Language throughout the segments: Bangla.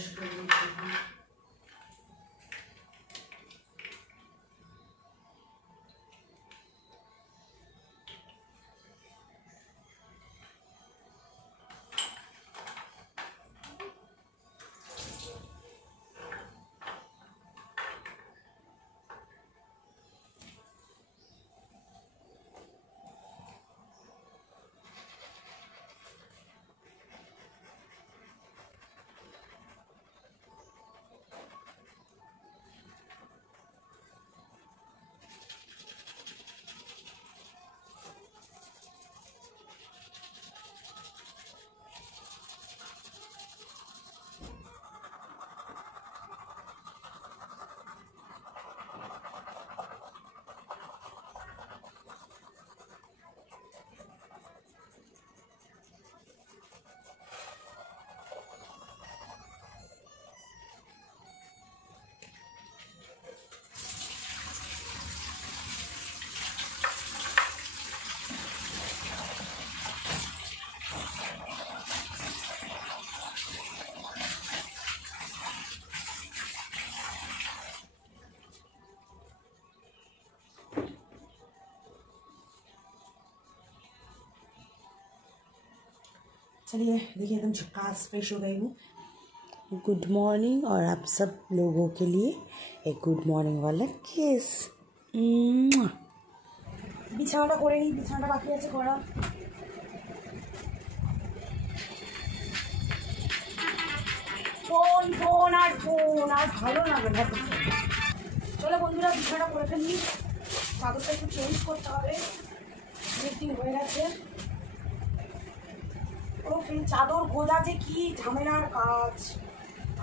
ব্রাশ করবো। चलिए देखिए एकदम झकास फ्रेश हो गई हूँ। गुड मॉर्निंग, और आप सब लोगों के लिए एक गुड मॉर्निंग वाला किस। बिछाना করে নি, বিছানাটা বাকি আছে করা। ফোন ফোন আর ফোন আর ভালো লাগে না। চলো বন্ধুরা বিছানাটা করে ফেলি, চাদরটা একটু চেঞ্জ করতে হবে, অনেকদিন হয়ে গেছে। ও চাদর গোজা যে কি ঝামেলার কাজ,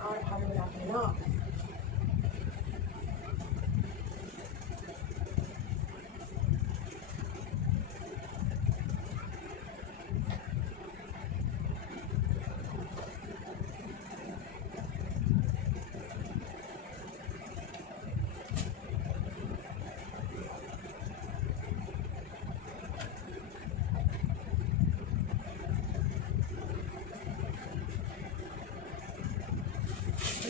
আর ভালো লাগে না।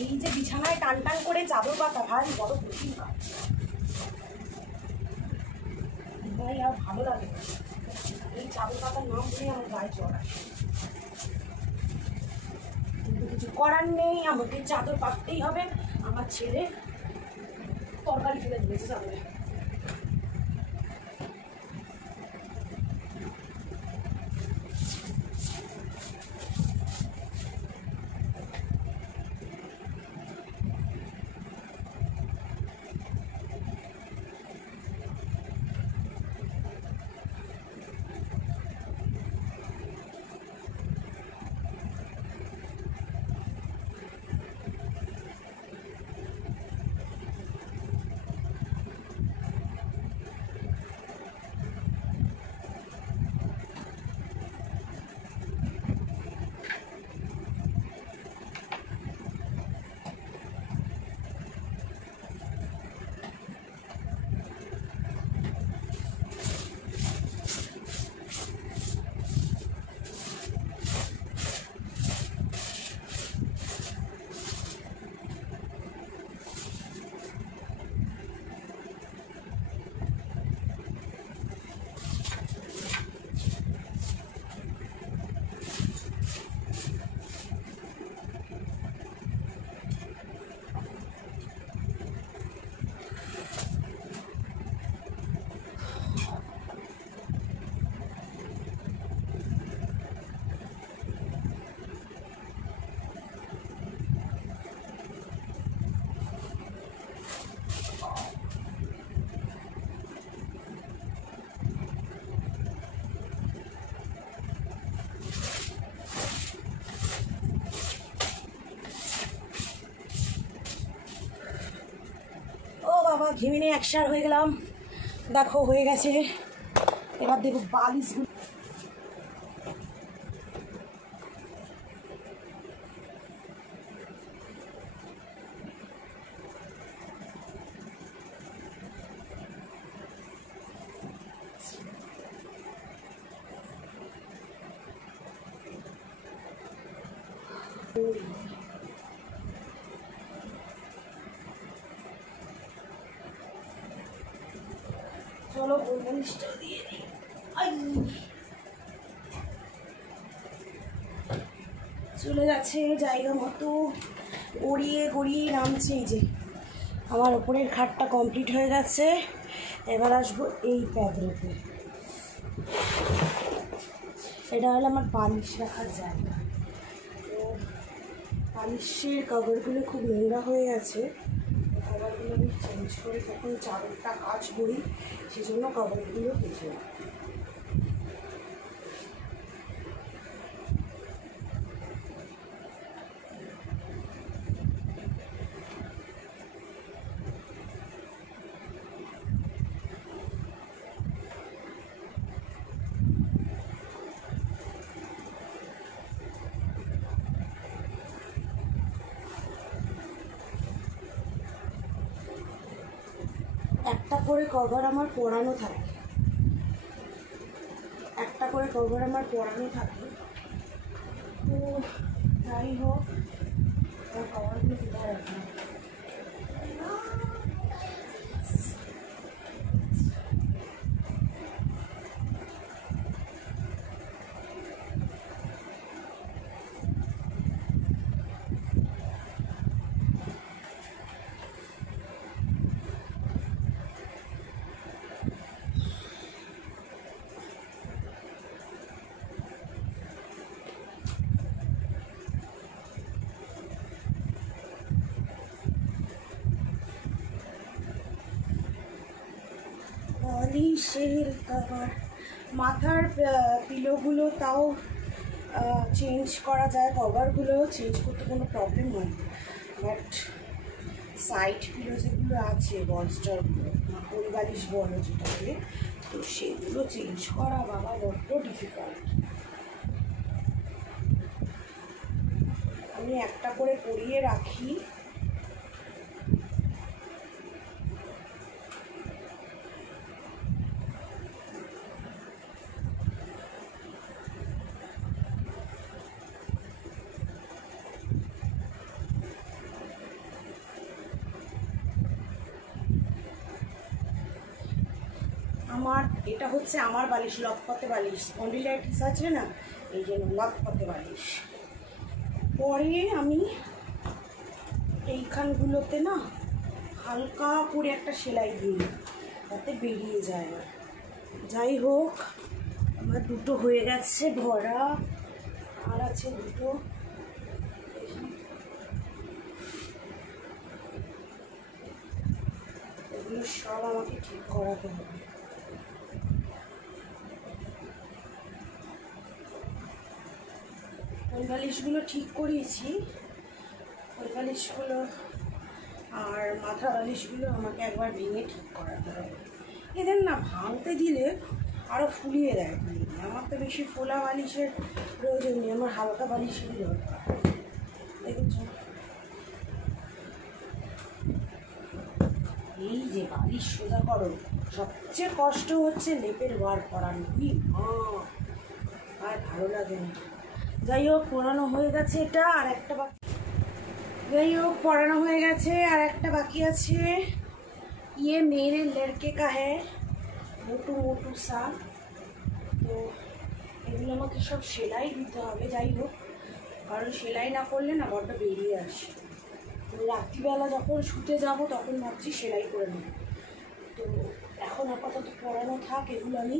এই যে বিছানায় টান টান করে চাদর পাতা ভাই বড় কঠিন কাজ ভাই, আর ভালো লাগে না। এই চাদর পাতার নাম শুনে আমার গায়ে জ্বর আসে, কিন্তু কিছু করার নেই, আমাকে চাদর পাততেই হবে। আমার ছেলে তরকারি ফেলে দিয়েছে চাদরে। বাবা ঘেমে নিয়ে একসার হয়ে গেলাম, দেখো হয়ে গেছে। এবার দেখো বালিশগুলো চাদর বালিশটাও দিয়ে দিই। চলে যাচ্ছে জায়গা মতো, গড়িয়ে গড়িয়ে নামছে। এই যে আমার ওপরের খাটটা কমপ্লিট হয়ে গেছে, এবার আসবো এই প্যাদরতে। এটা হলো আমার বালিশ রাখার জায়গা। তো বালিশের কভারগুলো খুব নোংরা হয়ে গেছে, কভারগুলো আমি চেঞ্জ করে তখন চাদরটা কাজ করি, সেজন্য কভারগুলো কেচে। একটা করে কভার আমার পরানো থাকে, একটা করে কভার আমার পরানো থাকে। তো যাই হোক, আমার কভারগুলো কোথায় রাখলাম? বালিশের কভার, মাথার পিলোগুলো তাও চেঞ্জ করা যায়, কভারগুলো চেঞ্জ করতে কোনো প্রবলেম হয় না, বাট সাইড পিলো যেগুলো আছে বলস্টারগুলো, কোল বালিশ বলো যেটাকে, তো সেগুলো চেঞ্জ করা বাবা বড্ড ডিফিকাল্ট। আমি একটা করে পরিয়ে রাখি। আমার এটা হচ্ছে আমার বালিশ, লকপতে বালিশ, স্পন্ডিলাইটিস আছে না, এই জন্য লকপতে বালিশ। পরে আমি এইখানগুলোতে না হালকা করে একটা সেলাই দিই, যাতে বেরিয়ে যায় না। যাই হোক, আমার দুটো হয়ে গেছে ভরা, আর আছে দুটো। এগুলো সব আমাকে ঠিক করাতে হবে। ওই বালিশগুলো ঠিক করিয়েছি, ওই বালিশগুলো আর মাথা বালিশগুলো আমাকে একবার ভেঙে ঠিক করাতে হবে। এদের না ভাঙতে দিলে আরও ফুলিয়ে দেয়। আমার তো বেশি ফোলা বালিশের প্রয়োজন নেই, আমার হালকা বালিশেরই দরকার। দেখেছ, এই যে বালিশ সোজা করো, সবচেয়ে কষ্ট হচ্ছে লেপের বার করানো, আর ভালো লাগে না। যাই হোক, পড়ানো হয়ে গেছে এটা, আর একটা বাকি। যাই হোক, পড়ানো হয়ে গেছে, আর একটা বাকি আছে। ये मेरे लड़के का है, মোটু মোটু সা। তো এগুলো আমাকে সব সেলাই দিতে হবে। যাই হোক, কারণ সেলাই না করলে না বড্ড বেরিয়ে আসে। রাত্রিবেলা যখন শুতে যাব তখন ভাবছি সেলাই করে নেব। তো এখন আপাতত পরানো থাক, এগুলো আমি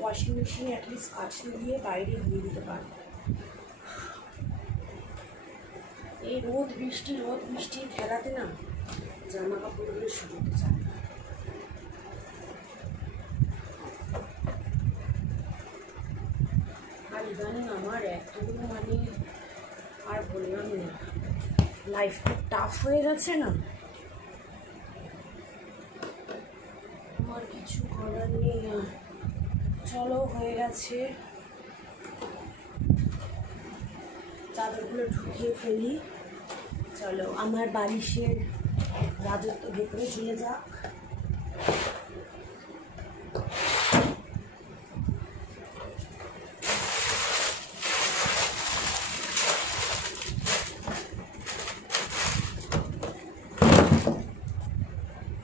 ওয়াশিং মেশিনে অ্যাটলিস্ট কাচতে দিয়ে বাইরে দিয়ে দিতে পারবো। এই রোদ বৃষ্টি খেলাতে না জামা কাপড়গুলো শুকোতে চায় না। আর ইদানিং আমার এতগুলো মানে আর বললাম না, লাইফ খুব টাফ হয়ে গেছে না, আমার কিছু করার নেই। চলো, হয়ে গেছে, চাদরগুলো ঢুকিয়ে ফেলি। চলো, আমার বালিশের রাজত্ব ভেতরে চলে যাক।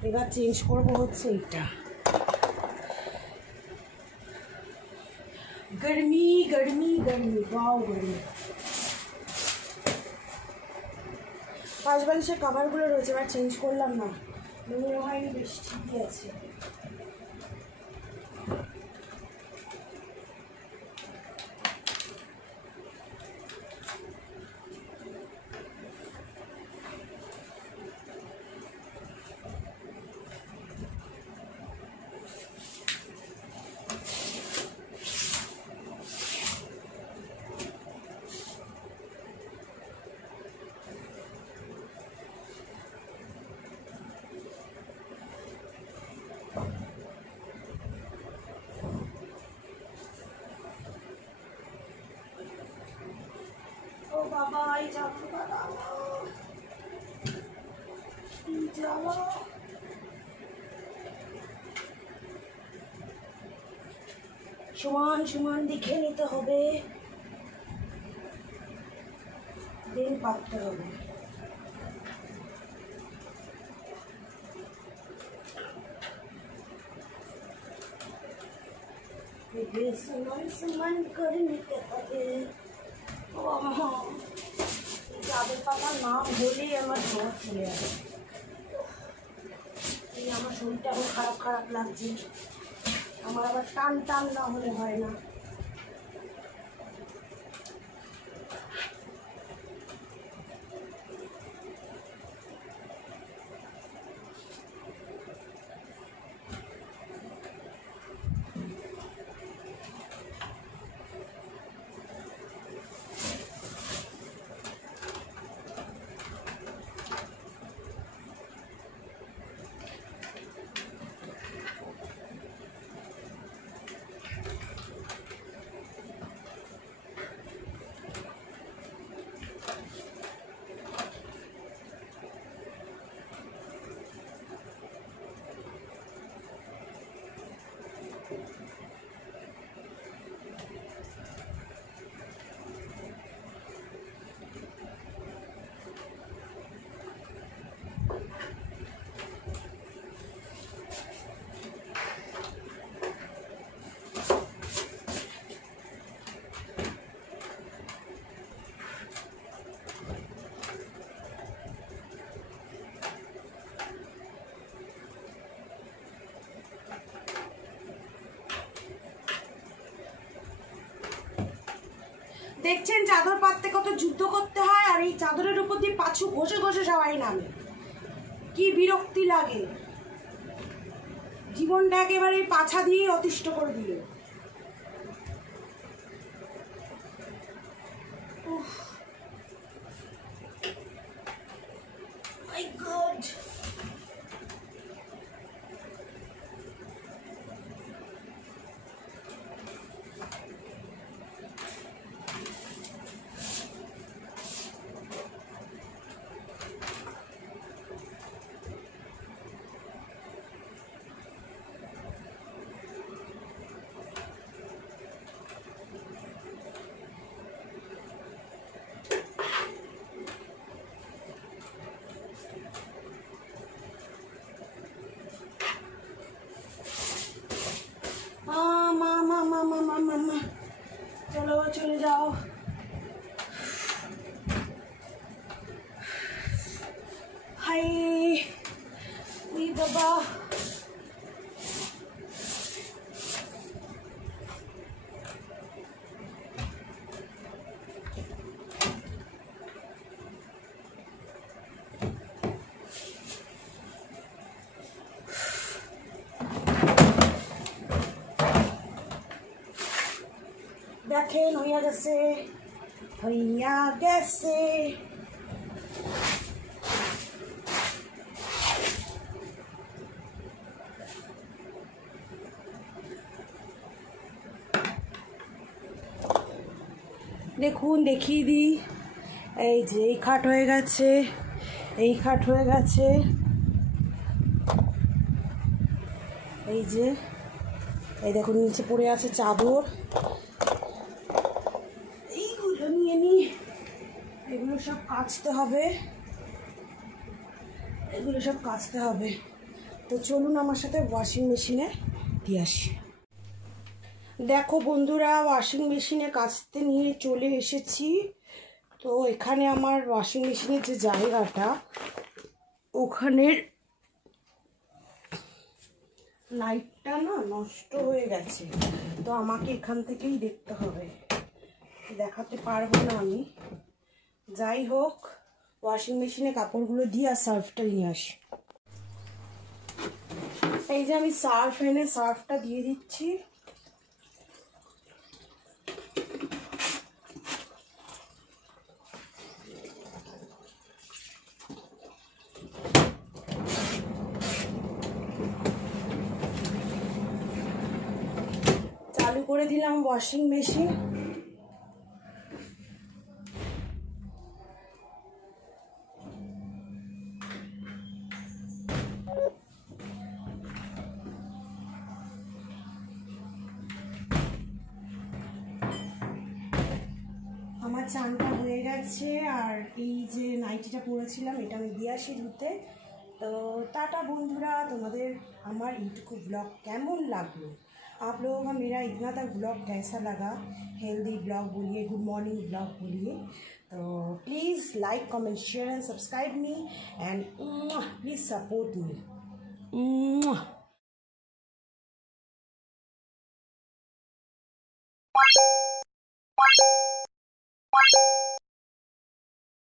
এবার চেঞ্জ করবো হচ্ছে এটা। गर्मी वाओ गर्मी पाँच बालिशेर कभारगुलो रयेछे एबार चेंज करलाम ना নোংরা হয়নি বেশ ঠিকই আছে बाबा समान समान दिखे निते होबे दिन पातते होबे समान समान कर निते होबे চাঁদের পাতার নাম বলেই আমার জ্বর চলে আসে এই আমার শরীরটা এখন খারাপ খারাপ লাগছে আমার আবার টান টান না হলে হয় না দেখছেন চাদর পাততে কত যুদ্ধ করতে হয় আর এই চাদরের উপর দিয়ে পাছু ঘষে ঘষে সবাই নামে কি বিরক্তি লাগে জীবনটা একেবারে পাছা দিয়ে অতিষ্ঠ করে দিল মাই গড चलो चले जाओ हाय बाबा देखें হইয়া গেছে দেখুন দেখিয়ে দিই এই যে এই খাট হয়ে গেছে এই খাট হয়ে গেছে এই যে এই দেখুন নিচে পড়ে আছে চাদর এইগুলো নিয়ে নি এগুলো সব কাচতে হবে তো চলুন আমার সাথে ওয়াশিং মেশিনে দিয়ে আসি দেখো বন্ধুরা, ওয়াশিং মেশিনে কাচতে নিয়ে চলে এসেছি। তো এখানে আমার ওয়াশিং মেশিনের যে জায়গাটা, ওখানের লাইটটা না নষ্ট হয়ে গেছে। তো আমাকে এখান থেকেই দেখতে হবে, দেখাতে পারবো না আমি। যাই হোক, ওয়াশিং মেশিনে কাপড়গুলো দিয়ে আর সার্ফটা নিয়ে আসি। এই যে আমি সার্ফ এনে সার্ফটা দিয়ে দিচ্ছি। চালু করে দিলাম ওয়াশিং মেশিন। আমার চানটা হয়ে গেছে, আর এই যে নাইটিটা পরেছিলাম এটা আমি দিয়ে আসি ধুতে। तो टाटा बंधुरा, तुम्हारे हमार यूट्यूब ब्लॉग कैमन लगलो, आप लोगों का मेरा इतना तक ब्लॉग कैसा लगा, हेल्दी ब्लॉग बोलिए, गुड मॉर्निंग ब्लॉग बोलिए, तो please like comment share and subscribe me and please support me.